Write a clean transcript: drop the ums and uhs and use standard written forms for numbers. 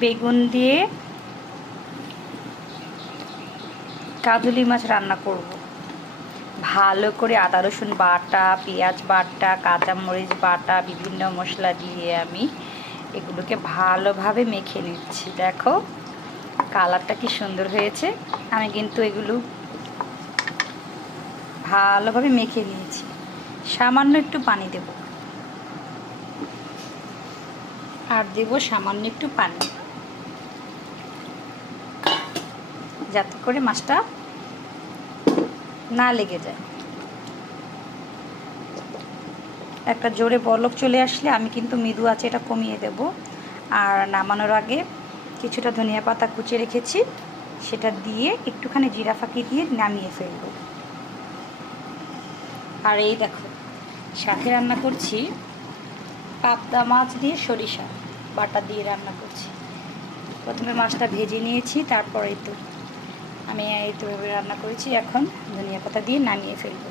বেগুন দিয়ে কাঁদুলি মাছ রান্না করব। ভালো করে আদা রসুন বাটা, পেঁয়াজ বাটা, কাঁচামরিচ বাটা, বিভিন্ন মশলা দিয়ে আমি এগুলোকে ভালোভাবে মেখে নিচ্ছি। দেখো কালারটা কি সুন্দর হয়েছে। আমি কিন্তু এগুলো ভালোভাবে মেখে নিয়েছি। সামান্য একটু পানি দেব, আর দেব সামান্য একটু পানি, যাতে করে মাছটা না লেগে যায়। একটা জোরে বলক চলে আসলে আমি কিন্তু মৃদু আঁচে এটা কমিয়ে দেব। আর নামানোর আগে কিছুটা ধনিয়া পাতা কুচিয়ে রেখেছি, সেটা দিয়ে একটুখানি জিরা ফাঁকি দিয়ে নামিয়ে ফেলব। আর এই দেখো সাথে রান্না করছি পাবদা মাছ দিয়ে সরিষা বাটা দিয়ে রান্না করছি। প্রথমে মাছটা ভেজে নিয়েছি, তারপরে তো আমি এইভাবে রান্না করেছি। এখন ধনিয়া পাতা দিয়ে নামিয়ে ফেলব।